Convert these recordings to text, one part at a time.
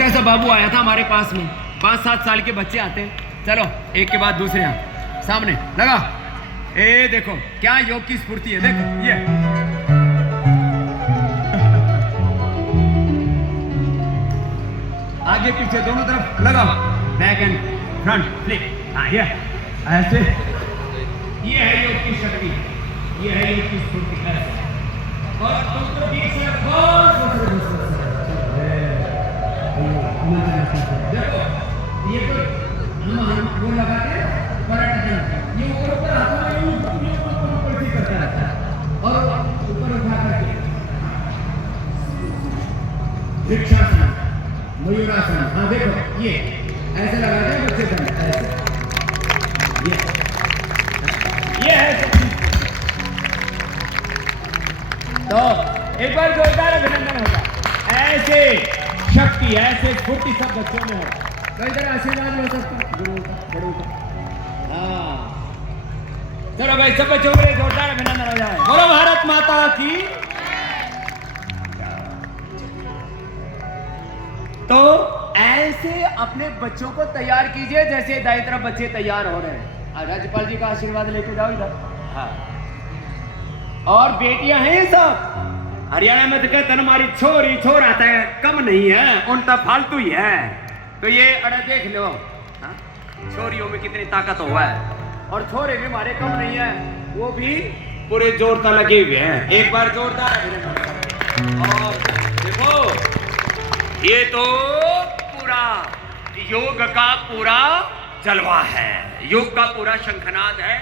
कैसा बाबू आया था हमारे पास में, 5-7 साल के बच्चे आते हैं, चलो एक के बाद दूसरे यहाँ सामने लगा, ए देखो क्या योग की स्फूर्ति है, देखो ये आगे पीछे दोनों तरफ लगाओ, बैक एंड फ्रंट फ्लिप, हाँ ये ऐसे, ये है योग की शक्ति, ये है योग की स्फूर्ति, ऐसे और तुमको बीच में देखो ये तो हम वो लगाते हैं पर्यटन, ये ऊपर ऊपर हाथों में ऊपर से करता रहता है और ऊपर उठा करके वृक्षासन, मयूरासन, हाँ देखो ये ऐसे लगाते हैं बच्चे सन, ऐसे ये है शक्ति। तो एक बार जोरदार अभिनंदन होगा, ऐसे शक्ति ऐसे स्फूर्ति सब बच्चों में हो, तो इधर आशीर्वाद हो सकता है गुरु का, बड़ों का, हाँ चलो भाई सब बच्चों के लिए जोरदार अभिनंदन हो जाए, बोलो भारत माता की। तो ऐसे अपने बच्चों को तैयार कीजिए जैसे दाई तरफ बच्चे तैयार हो रहे हैं, राज्यपाल जी का आशीर्वाद लेके जाओ इधर, हाँ और बेटियां हैं सब, हरियाणा में तो कहते हैं हमारी छोरी छोर आता है कम नहीं है, उन तक फालतू ही है, तो ये अड़ा देख लो, हाँ? छोरियों में कितनी ताकत हुआ है और छोरे भी हमारे कम नहीं है, वो भी पूरे जोर तक लगे हुए हैं, एक बार जोरदार और देखो ये तो पूरा योग का पूरा जलवा है, योग का पूरा शंखनाद है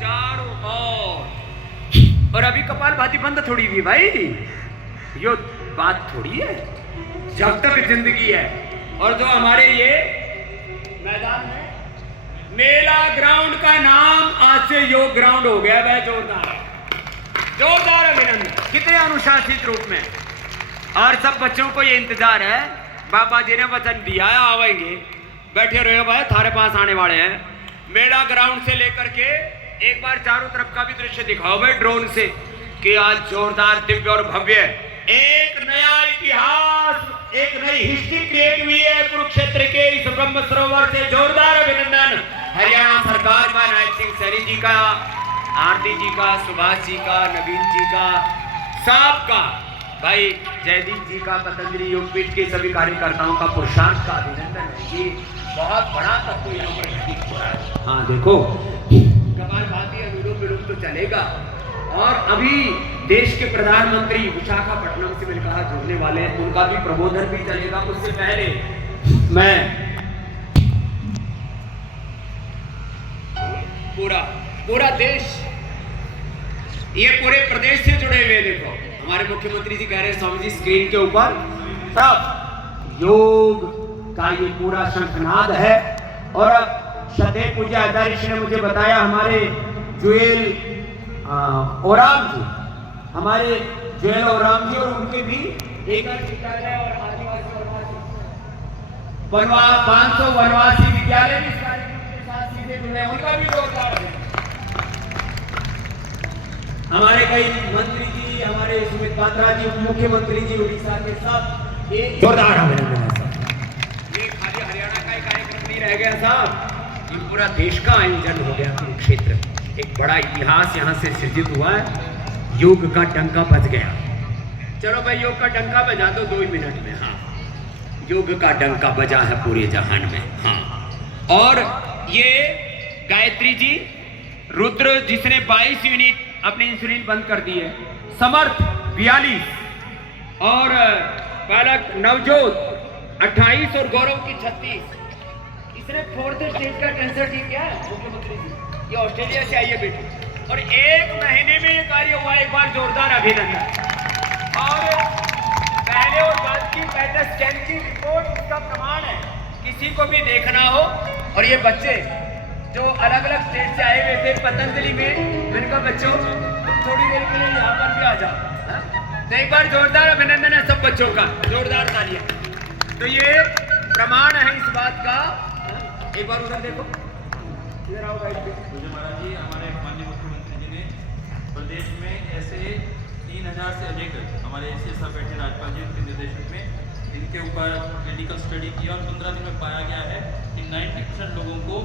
चारों ओर, और अभी कपाल भाती बंद थोड़ी हुई भाई, यो बात थोड़ी है, जब तक जिंदगी है। और जो हमारे ये मैदान में मेला ग्राउंड का नाम आज से योग ग्राउंड हो गया, वह जोरदार जोरदार अभिनंदन, कितने अनुशासित रूप में, और सब बच्चों को ये इंतजार है, बाबा जी ने वचन दिया है आवेंगे, बैठे रहो भाई, थारे पास आने वाले हैं, मेला ग्राउंड से लेकर के एक बार चारों तरफ का भी दृश्य दिखाओ भाई ड्रोन से, कि आज जोरदार दिव्य और भव्य एक नया इतिहास, एक नई हिस्ट्री क्रिएट हुई है कुरुक्षेत्र के इस ब्रह्म सरोवर से, जोरदार अभिनंदन हरियाणा सरकार का, नायब सिंह सैनी जी का, आरती जी का, सुभाष जी का, नवीन जी का, सबका भाई, जयदीप जी का, पतंजलि योगपीठ के सभी कार्यकर्ताओं का पुरुषार्थ का अभिनंदन है, ये बहुत बड़ा तत्व यहाँ पर घटित हो रहा है, हाँ देखो कपाल भाती अनुरूप विरूप तो चलेगा, और अभी देश के प्रधानमंत्री विशाखापट्टनम से मैंने कहा जुड़ने वाले हैं, उनका भी प्रबोधन भी चलेगा, उससे पहले मैं पूरा देश, ये पूरे प्रदेश से जुड़े हुए, देखो हमारे मुख्यमंत्री जी कह रहे हैं स्वामी जी स्क्रीन के ऊपर सब योग का ये पूरा शंखनाद है, और श्रद्धेय पूज्य आचार्य जी ने मुझे बताया हमारे जुएल ओराम जी, हमारे जुएल ओराम जी और उनके भी एक विद्यालय और आदिवासी 500 वनवासी विद्यालय भी इस कार्यक्रम के साथ सीधे जुड़े, उनका भी जोरदार है। हमारे कई मंत्री जी, हमारे सुमित पात्रा जी, मुख्यमंत्री जी उड़ीसा के साथ एक जोरदार अभिनंदन है साहब, ये खाली हरियाणा का एक कार्यक्रम नहीं रह गया साहब, ये पूरा देश का आयोजन हो गया कुरुक्षेत्र, एक बड़ा इतिहास यहाँ से सृजित हुआ है, योग का डंका बज गया, चलो भाई योग का डंका बजा दो 2 मिनट में, हाँ योग का डंका बजा है पूरे जहान में, हाँ और ये गायत्री जी, रुद्र जिसने 22 यूनिट अपनी इंसुलिन बंद कर दी है, समर्थ 42 और बालक नवजोत 28 और गौरव की 36, इसने 4th स्टेज का कैंसर ठीक किया है मुख्यमंत्री जी, ये ऑस्ट्रेलिया से आई है बेटी, और 1 महीने में ये कार्य हुआ, एक बार जोरदार अभिनंदन। और पहले और बाद की पेट स्कैन की रिपोर्ट इसका प्रमाण है, किसी को भी देखना हो, और ये बच्चे जो अलग अलग स्टेट से आए हुए थे पतंजलि में, मैंने कहा बच्चों तुम थोड़ी देर के लिए यहाँ पर भी आ जाओ, तो एक बार जोरदार अभिनंदन है सब बच्चों का, जोरदार तालियां, तो ये प्रमाण है इस बात का, एक बार उधर देखो, इधर आओ भाई। महाराज जी, हमारे माननीय मुख्यमंत्री जी ने प्रदेश में ऐसे 3000 से अधिक हमारे CSR बैठे राज्यपाल जी के निर्देशन में इनके ऊपर मेडिकल स्टडी किया और 15 दिन में पाया गया है कि 90% लोगों को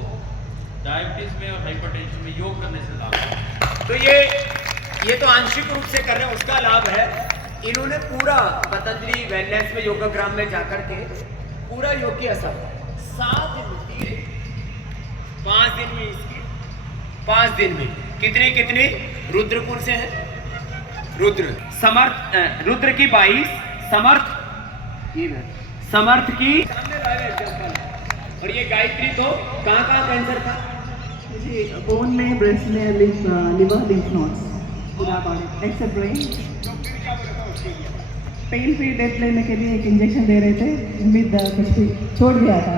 डायबिटीज में और हाइपरटेंशन में योग करने से लाभ है। तो ये तो आंशिक रूप से कर रहे हैं, उसका लाभ है। इन्होंने पूरा पतंजलि वेलनेस में योगाग्राम में जाकर के पूरा योग की असर 7 दिन 5 दिन में इसकी 5 दिन में कितनी रुद्रपुर से है, रुद्र समर्थ, रुद्र की 22, समर्थ की सामने लाए एग्जांपल। और ये गायत्री तो कहाँ कैंसर था? बोन में, ब्रेस्ट में, लिवर, लिम्फ नोड्स, पूरा body except brain. Pain free death लेने के लिए एक इंजेक्शन दे रहे थे, उम्मीद कुछ भी छोड़ दिया था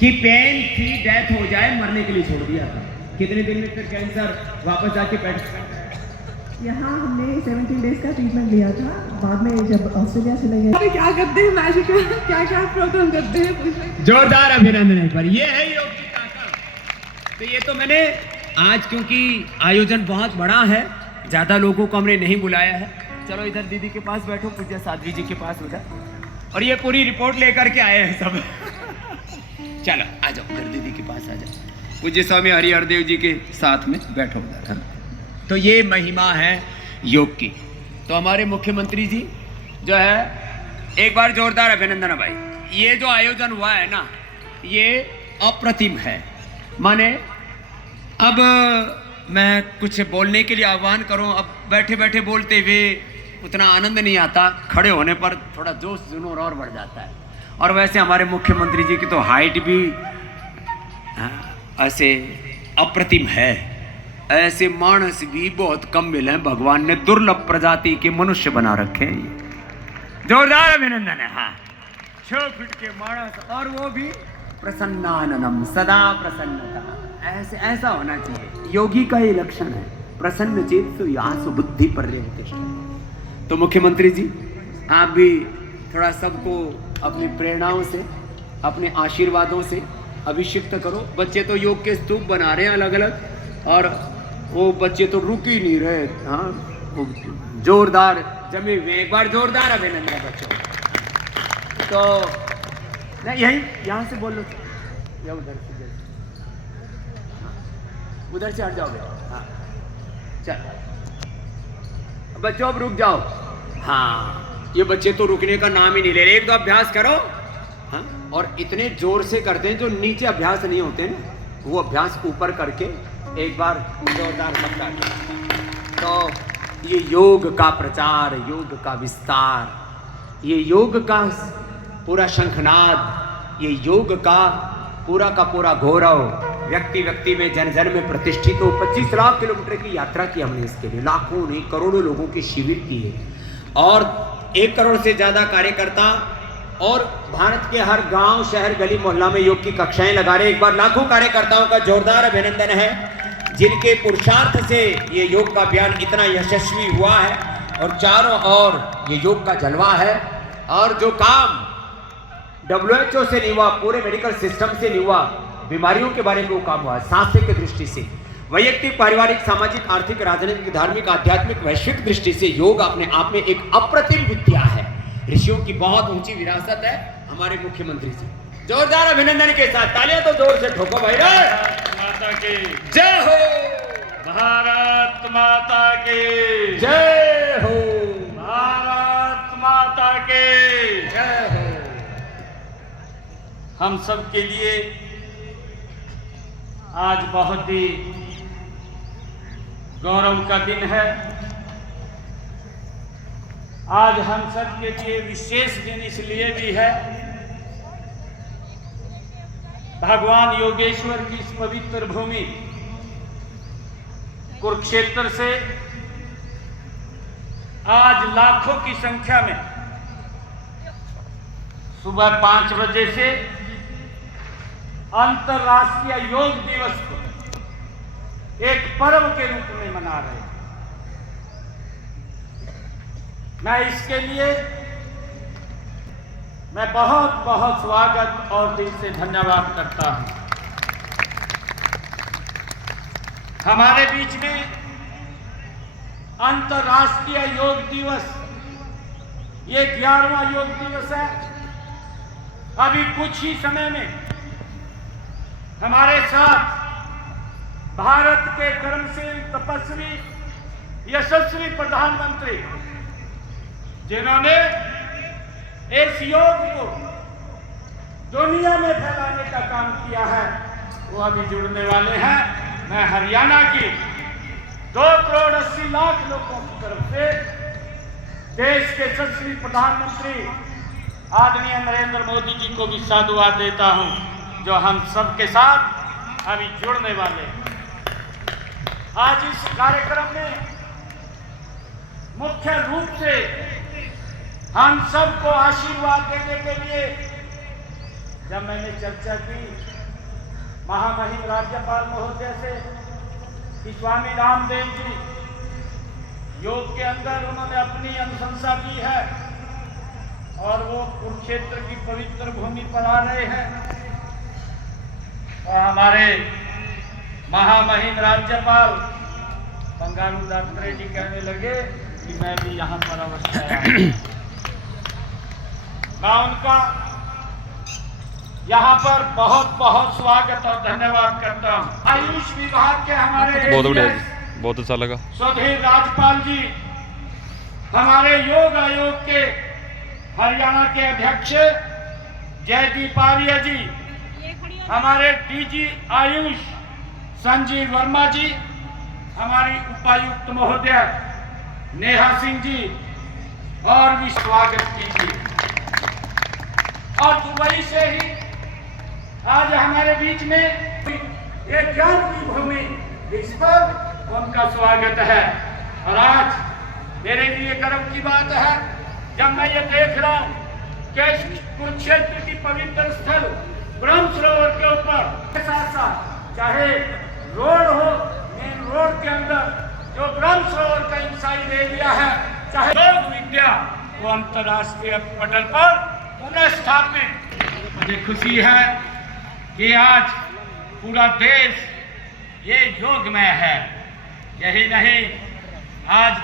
कि पेन फ्री डेथ हो जाए, मरने के लिए छोड़ दिया था। कितने दिन में फिर कैंसर वापस आके बैठ? यहाँ हमने 17 डेज का ट्रीटमेंट लिया था। बाद में जब ऑस्ट्रेलिया चले गए, अरे क्या करते हैं मैजिक, क्या प्रोग्राम करते हैं। जोरदार अभिनंदन है पर ये है योग की ताकत। तो ये तो मैंने आज, क्योंकि आयोजन बहुत बड़ा है, ज्यादा लोगों को हमने नहीं बुलाया है। चलो इधर दीदी के पास बैठो, पूज्य साध्वी जी के पास उधर, और ये पूरी रिपोर्ट लेकर के आए हैं सब। चलो आ जाओ उधर दीदी के पास आ जाओ, पूज्य स्वामी हरिहरदेव जी के साथ में बैठो उधर। तो ये महिमा है योग की। तो हमारे मुख्यमंत्री जी जो है, एक बार जोरदार अभिनंदन है भाई। ये जो आयोजन हुआ है ना, ये अप्रतिम है। माने अब मैं कुछ बोलने के लिए आह्वान करूं, अब बैठे बैठे बोलते हुए उतना आनंद नहीं आता, खड़े होने पर थोड़ा जोश जुनून और बढ़ जाता है। और वैसे हमारे मुख्यमंत्री जी की तो हाइट भी ऐसे अप्रतिम है, ऐसे मानस भी बहुत कम मिले, भगवान ने दुर्लभ प्रजाति के मनुष्य बना रखे हैं। जोरदार अभिनंदन है। हाँ, 6 फीट के मानस, और वो भी प्रसन्नाननम, सदा प्रसन्नता। ऐसा होना चाहिए, योगी का ये लक्षण है। प्रसन्न चेतसु यासु बुद्धि पर्यवतिष्ठति। तो मुख्यमंत्री जी आप भी थोड़ा सबको अपनी प्रेरणाओं से, अपने आशीर्वादों से अभिषिक्त करो। बच्चे तो योग के स्तूप बना रहे हैं अलग अलग, और वो बच्चे तो रुक ही नहीं रहे। हाँ, वो जोरदार जमे हुए। एक बार जोरदार अभिनंदन बच्चों। तो नहीं, यहाँ से बोल लो, या उधर से, उधर से हट जाओगे। हाँ चल बच्चों, अब रुक जाओ। हाँ, ये बच्चे तो रुकने का नाम ही नहीं ले रहे। एक दो अभ्यास करो। हाँ, और इतने जोर से करते हैं जो नीचे अभ्यास नहीं होते ना, वो अभ्यास ऊपर करके एक बार जोरदार सबका। तो ये योग का प्रचार, योग का विस्तार, ये योग का पूरा शंखनाद, ये योग का पूरा गौरव, व्यक्ति व्यक्ति में, जन जन में प्रतिष्ठित हो। 25 लाख किलोमीटर की यात्रा की हमने इसके लिए, लाखों नहीं करोड़ों लोगों के शिविर किए, और 1 करोड़ से ज्यादा कार्यकर्ता, और भारत के हर गांव, शहर, गली, मोहल्ला में योग की कक्षाएं लगा रहे। एक बार लाखों कार्यकर्ताओं का जोरदार अभिनंदन है, जिनके पुरुषार्थ से ये योग का अभियान इतना यशस्वी हुआ है, और चारों ओर ये योग का जलवा है। और जो काम WHO से नहीं हुआ, पूरे मेडिकल सिस्टम से नहीं हुआ, बीमारियों के बारे में वो काम हुआ, स्वास्थ्य की दृष्टि से, वैयक्तिक, पारिवारिक, सामाजिक, आर्थिक, राजनीतिक, धार्मिक, आध्यात्मिक, वैश्विक दृष्टि से योग अपने आप में एक अप्रतिम विद्या है। ऋषियों की बहुत ऊंची विरासत है हमारे मुख्यमंत्री जी। जोरदार अभिनंदन के साथ तालियां तो जोर से ठोको भाई। माता की जय हो, भारत माता की जय हो, भारत माता के जय हो। हम सब के लिए आज बहुत ही गौरव का दिन है। आज हम सब के लिए विशेष दिन इसलिए भी है, भगवान योगेश्वर की इस पवित्र भूमि कुरुक्षेत्र से आज लाखों की संख्या में सुबह 5 बजे से अंतर्राष्ट्रीय योग दिवस को एक पर्व के रूप में मना रहे हैं। मैं इसके लिए मैं बहुत बहुत स्वागत और दिल से धन्यवाद करता हूं। हमारे बीच में अंतर्राष्ट्रीय योग दिवस ये 11वां योग दिवस है। अभी कुछ ही समय में हमारे साथ भारत के कर्मशील, तपस्वी, यशस्वी प्रधानमंत्री जिन्होंने इस योग को दुनिया में फैलाने का काम किया है, वो अभी जुड़ने वाले हैं। मैं हरियाणा की 2,80,00,000 लोगों की तरफ से देश के यशस्वी प्रधानमंत्री आदरणीय नरेंद्र मोदी जी को भी साधुवाद देता हूं, जो हम सबके साथ अभी जुड़ने वाले हैं। आज इस कार्यक्रम में मुख्य रूप से हम सबको आशीर्वाद देने के लिए जब मैंने चर्चा की महामहिम राज्यपाल महोदय से कि स्वामी रामदेव जी योग के अंदर उन्होंने अपनी अनुशंसा दी है और वो कुरुक्षेत्र की पवित्र भूमि पर आ रहे हैं, और हमारे महामहिम राज्यपाल बंगारू दत्तात्रेय जी कहने लगे कि मैं भी यहाँ पर अवश्य आया। मैं उनका यहाँ पर बहुत बहुत स्वागत और धन्यवाद करता हूँ। आयुष विभाग के हमारे बहुत अच्छा लगा। सुधीर राजपाल जी, हमारे योग आयोग के हरियाणा के अध्यक्ष जयदीप आर्य जी, हमारे डीजी आयुष संजीव वर्मा जी, हमारी उपायुक्त महोदय नेहा सिंह जी, और भी स्वागत कीजिए। और दुबई से ही आज हमारे बीच में एक ज्ञान की भूमि, इस पर उनका स्वागत है। और आज मेरे लिए गर्व की बात है जब मैं ये देख रहा हूँ कि कुरुक्षेत्र की पवित्र स्थल ब्रह्म सरोवर के ऊपर साथ साथ चाहे रोड हो, मेन रोड के अंदर जो ब्रह्म सरोवर का इंसाई ले लिया है, चाहे योग विद्या को अंतर्राष्ट्रीय पटल पर पुनः स्थापित। मुझे खुशी है कि आज पूरा देश ये योग में है। यही नहीं, आज